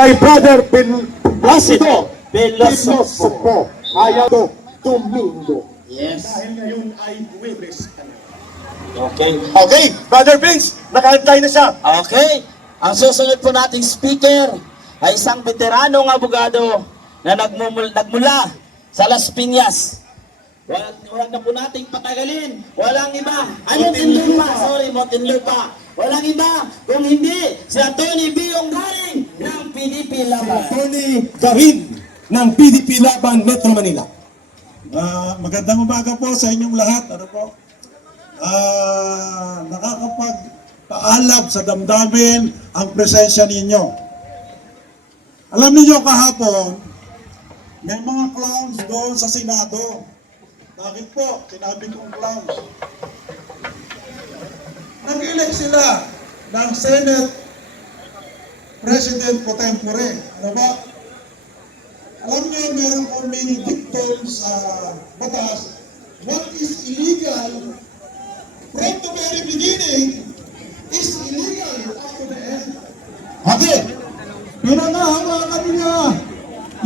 kay Brother Placido Veloso. Ayaw Domingo. Yes. Dahil ngayon ay Huwebes. Okay. Okay, Brother Vince, nakahantay na siya. Okay. Ang susunod po nating speaker ay isang veteranong abogado na nagmula sa Las Piñas. Wala na po nating patagalin. Walang iba. Muntinlupa. Sorry, Muntinlupa. Walang iba kung hindi si Atty. Biyong Garing ng PDP Laban. Atty. Garin ng PDP Laban, Metro Manila. Magandang umaga po sa inyong lahat. Ano po? Nakakapagpaalab sa damdamin ang presensya ninyo. Alam niyo kahapon, may mga clowns doon sa Senado. Bakit po? Sinabi kong clowns. Nag-elect sila ng Senate President pro tempore. Ano ba? Alam niyo, meron kaming dictum sa batas. What is illegal from the very beginning is illegal up to the end. Okay, pinangahawakan niya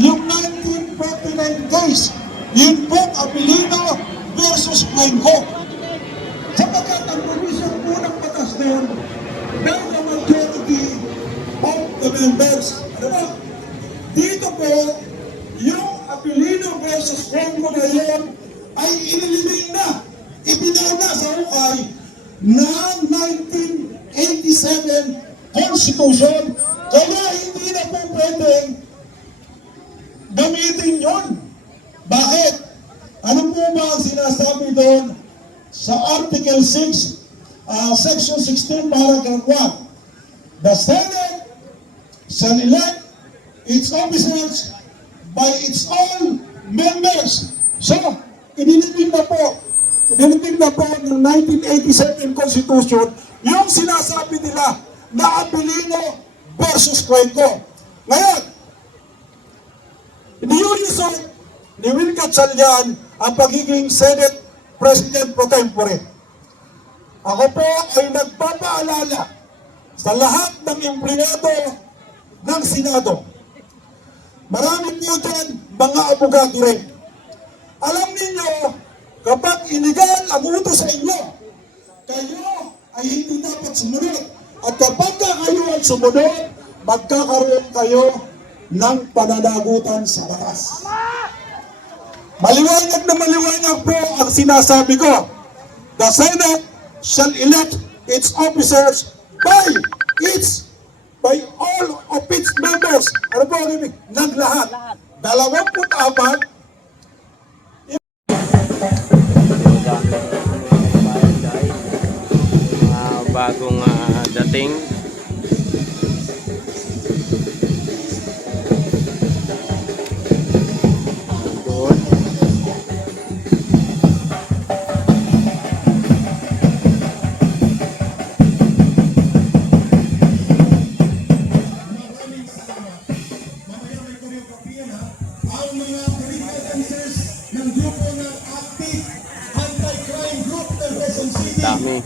yung 1949 case, yun pong Abilino versus Cuenco. Sapagkat ang provision po ng batas na yun, ng the majority of the members. Ano ba? Dito po, yung Abilino versus Cuenco na yun ay iniliming na, ibinaw na sa ukay ng 1987 Constitution. Kaya hindi na po pwedeng gamitin yun. Bakit? Ano po ba ang sinasabi doon sa Article 6, Section 16, Paragraph 1? The Senate shall elect its officers by its own members. So, inilibing na po ng 1987 Constitution yung sinasabi nila na Abilino versus Cuenco. Ngayon, ni-unison ni Wilcat Salian ang pagiging Senate President pro tempore. Ako po ay nagpapaalala sa lahat ng empleyado ng Senado. Marami po dyan mga abogado rin. Alam ninyo, kapag illegal ang utos sa inyo, kayo ay hindi dapat sumunod. At kapag kayo ang sumunod, magkakaroon kayo ng pananagutan sa batas. Maliwanag na maliwanag po ang sinasabi ko. The Senate shall elect its officers by all of its members. Ano po ang ibig? Naglahat. 24 bagong dating. Doon. ang mga political officers ng grupo ng Active Anti-Crime Group ng Quezon City. Dami.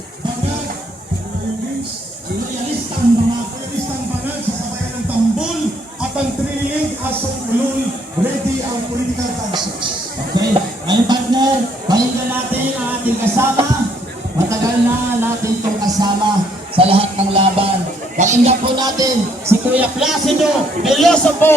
Loyalistang banal sa sabayan ng Tambol at ang Triling Asong Ulol, ready ang political dancers. Okay. Ngayon partner, pakinggan natin ang ating kasama. Matagal na natin itong kasama sa lahat ng laban. Pakinggan po natin si Kuya Placido Veloso po.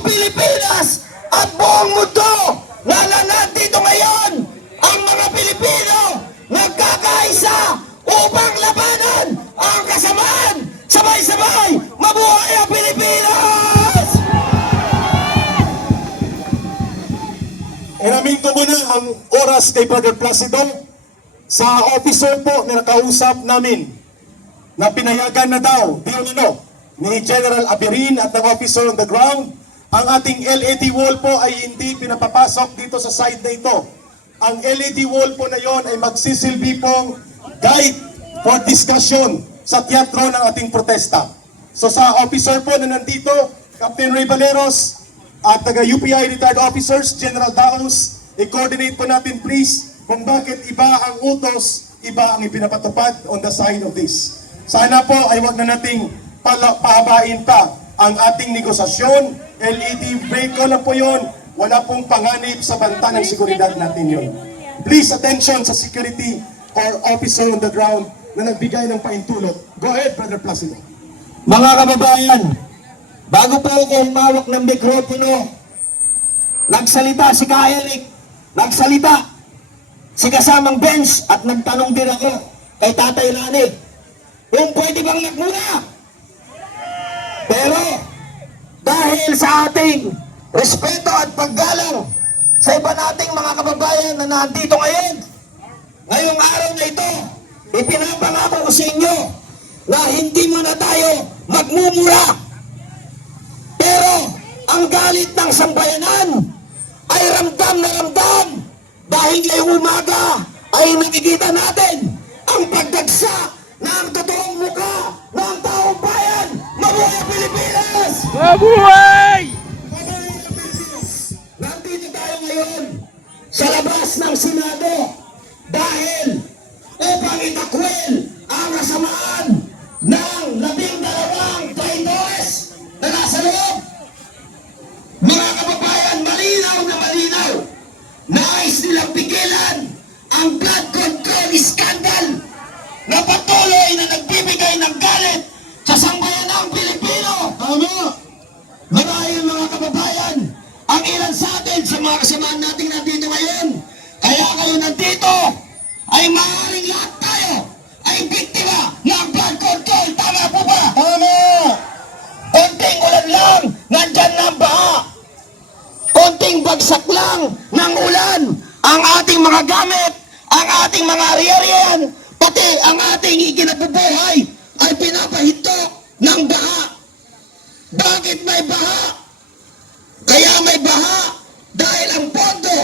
Pilipinas at buong mundo na nandito ngayon ang mga Pilipino nagkakaisa upang labanan ang kasamaan. Sabay-sabay, mabuhay ang Pilipinas! Iramin ko muna ang oras kay Brother Placido sa officer po na nakausap namin na pinayagan na daw ni General Abirin at ng officer on the ground. Ang ating LED wall po ay hindi pinapapasok dito sa side na ito. ang LED wall po na yon ay magsisilbi pong guide for discussion sa teatro ng ating protesta. So sa officer po na nandito, Captain Ray Valeros, at taga-UPI retired officers, General Daos, i-coordinate po natin please kung bakit iba ang utos, iba ang ipinapatupad on the side of this. Sana po ay wag na nating pahabain pa ang ating negosasyon. LED vehicle lang po yun. Wala pong panganib sa banta ng seguridad natin yun. Please attention sa security or officer on the ground na nagbigay ng paintulot. Go ahead, Brother Placido. Mga kababayan, bago po ako umawak ng mikropono, nagsalita si Ka Eric, nagsalita si kasamang bench at nagtanong din ako kay Tatay Lani kung pwede bang nagmula. Pero dahil sa ating respeto at paggalang sa iba nating mga kababayan na nandito ngayon, ngayong araw na ito, ipinapangako ko sa inyo na hindi muna tayo magmumura. Pero ang galit ng sambayanan ay ramdam na ramdam dahil ngayong umaga ay nakikita natin ang pagdagsa ng totoong muka ng taong bayan. Mabuhay ang Pilipinas! Mabuhay! Nandito tayo ngayon sa labas ng Senado dahil upang itakwil ang kasamaan ng 12 traidores na nasa loob. Mga kababayan, malinaw na malinaw, nais nilang pigilan ang blood control scandal na patuloy na nagbibigay ng galit sa sambayanang Pilipino. Tama! Marahil mga kababayan, ang ilan sa atin sa mga kasamaan natin nandito ngayon, kaya kayo nandito, ay maaaring lahat tayo ay biktima ng blood control. Tama po ba? Tama! Konting ulan lang, nandyan na ang baha. Konting bagsak lang ng ulan, ang ating mga gamit, ang ating mga ari-arian, pati ang ating ikinabubuhay ay pinapahinto ng baha. Bakit may baha? Kaya may baha dahil ang pondo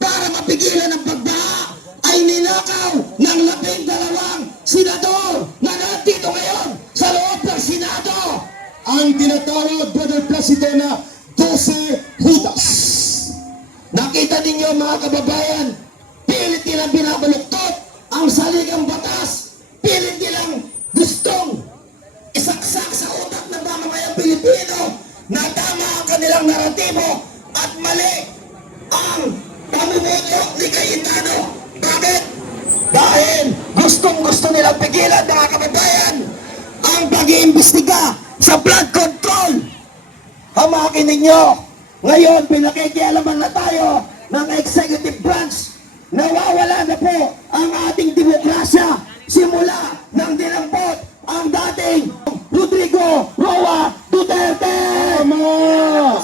para mapigilan ang pagbaha ay ninakaw ng 12 senador na nandito ngayon sa loob ng Senado. Ang tinatawag, Brother Placido, na 12 Judas. Nakita ninyo mga kababayan, pilit nilang binabaluktot ang saligang batas, pilit nilang gustong isaksak sa utak ng mamamayang Pilipino na tama ang kanilang naratibo at mali ang pamumuno ni Cayetano. Bakit? Dahil gustong-gusto nilang pigilan mga kababayan ang pag-iimbestiga sa blood control. Hamakin ninyo, ngayon pinakikialaman na tayo ng executive branch. Nawawala na po ang ating demokrasya simula nang dinampot ang dating Rodrigo Roa Duterte.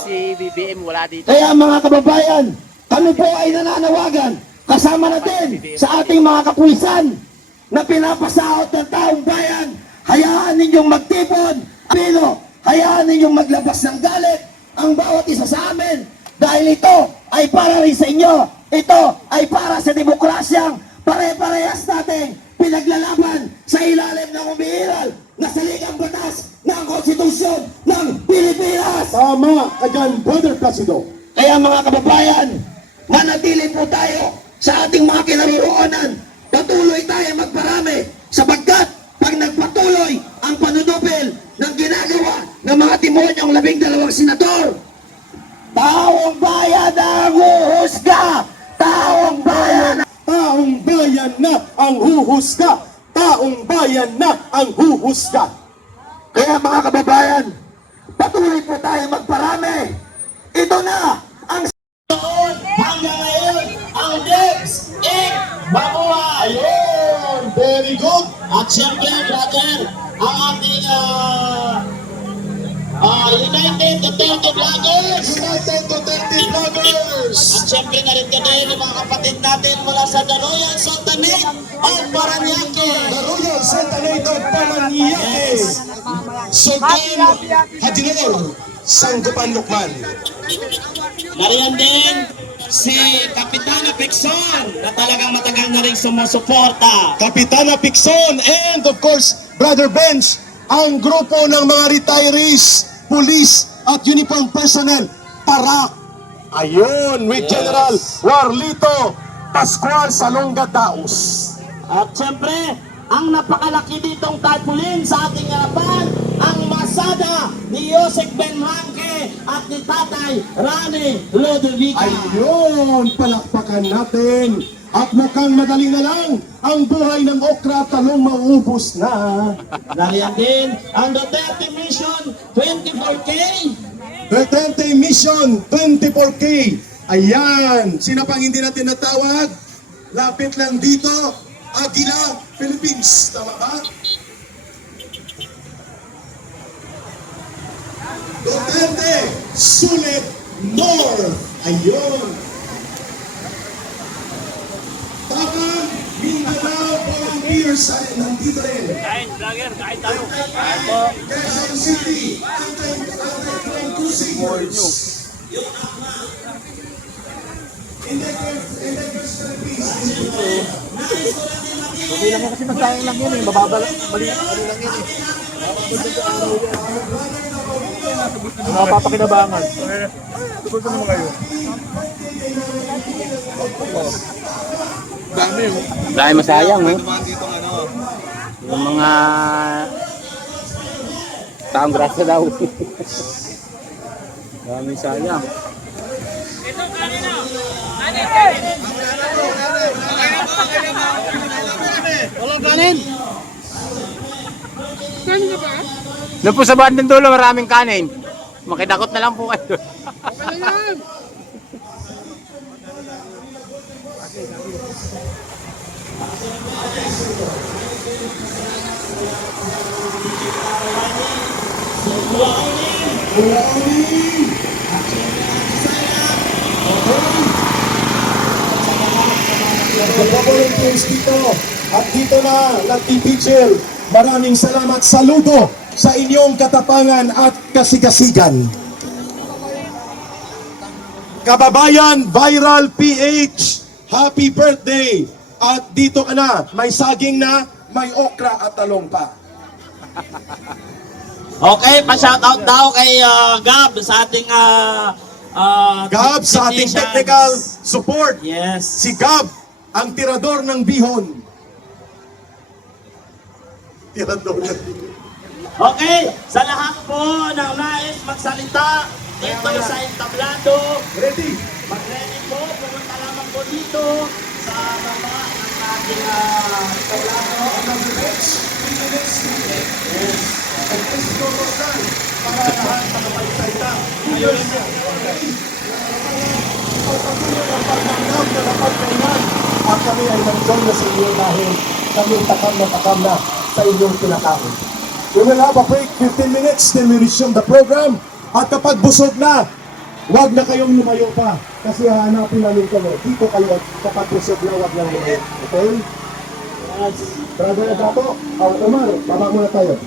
Si BBM wala dito. Kaya mga kababayan, kami po ay nananawagan kasama natin sa ating mga kapulisan na pinapasahot ng taong bayan. Hayaan ninyong magtipon, pero hayaan ninyong maglabas ng galit ang bawat isa sa amin dahil ito ay para rin sa inyo. Ito ay para sa demokrasyang pare-parehas natin pinaglalaban sa ilalim ng umiiral na saligang batas ng konstitusyon ng Pilipinas. Tama ka dyan, Brother Placido. Kaya mga kababayan, manatili po tayo sa ating mga kinaroroonan. Patuloy tayo magparami sapagkat pag nagpatuloy ang panunupil ng ginagawa ng mga demonyong 12 senador, taong bayan ang huhusga! Taong bayan! Taong bayan na ang huhusga! Taong bayan na ang huhusga! Kaya mga kababayan, patuloy po tayo magparami. Ito na ang noon hanggang ngayon ang next mabuhay. Ayun! Very good! At siyempre, brother, ang ating United Duterte Vloggers. United Duterte Vloggers! At siyempre na rin din yung mga kapatid natin mula sa The Royal Sultanate of Paranaque. The Royal Sultanate of Paranaque! Sultan Hadinor Sanggupan Lukman. Nariyan din si Kapitana Pexon na talagang matagal na rin sumusuporta. Kapitana Pixon, and of course, Brother Bench, ang grupo ng mga retirees, police at uniform personnel, Parak. Ayun, with Yes. General Warlito Pascual Salonga Daos. At syempre, ang napakalaki ditong tarpaulin sa ating harapan, ang masada ni Joseph Benmanque at ni Tatay Rani Ludovica. Ayun, palakpakan natin. At mukhang madali na lang ang buhay ng okra at talong mauubos na. Nariyan din ang Duterte Mission 24K. Duterte Mission 24K. Ayan, sino pang hindi natin natawag? Lapit lang dito, Aguila, Philippines. Tama ba? Duterte, Sulit, North. Ayun. Tapang, Mindanao, volunteers ay nandito rin. Kain, vlogger, kain tayo. Quezon City, anti-crime crusaders. Okay lang yan kasi magkain lang yun eh. Mababa lang. Mali lang yun eh. Napapakinabangan. Tupunta naman kayo. Dami oh. Dahil masayang, eh. Yung mga taong grasa daw. Dami sayang. Walang kanin. Doon po sa bandang dulo, maraming kanin. Makidakot na lang po kayo. Volunteers dito at dito na nagpipicture. Maraming salamat, saludo sa inyong katapangan at kasigasigan. Kababayan Viral PH, happy birthday! At dito ka na, may saging na, may okra at talong pa. Okay, pa-shoutout daw kay Gab sa ating Gab sa ating technicians. technical support. Yes. Si Gab, ang tirador ng bihon. Tirador ng bihon. Okay, sa lahat po ng nais magsalita dito sa entablado, Ready? mag-ready po, pumunta lamang po dito sa baba ng ating entablado. Para lahat makapagsalita. Ngayon, pagpatuloy ang pagtanggap na napagkainan at kami ay nandiyan na sa inyo dahil kami takam na sa inyong pinakain. We will have a break 15 minutes then we resume the program. At kapag busog na, huwag na kayong lumayo pa kasi hahanapin namin kayo. Dito kayo kapag busog na, huwag na lumayo. Okay? Brother Agato, Omar, baba muna tayo.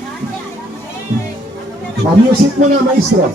Music mo na, maestro.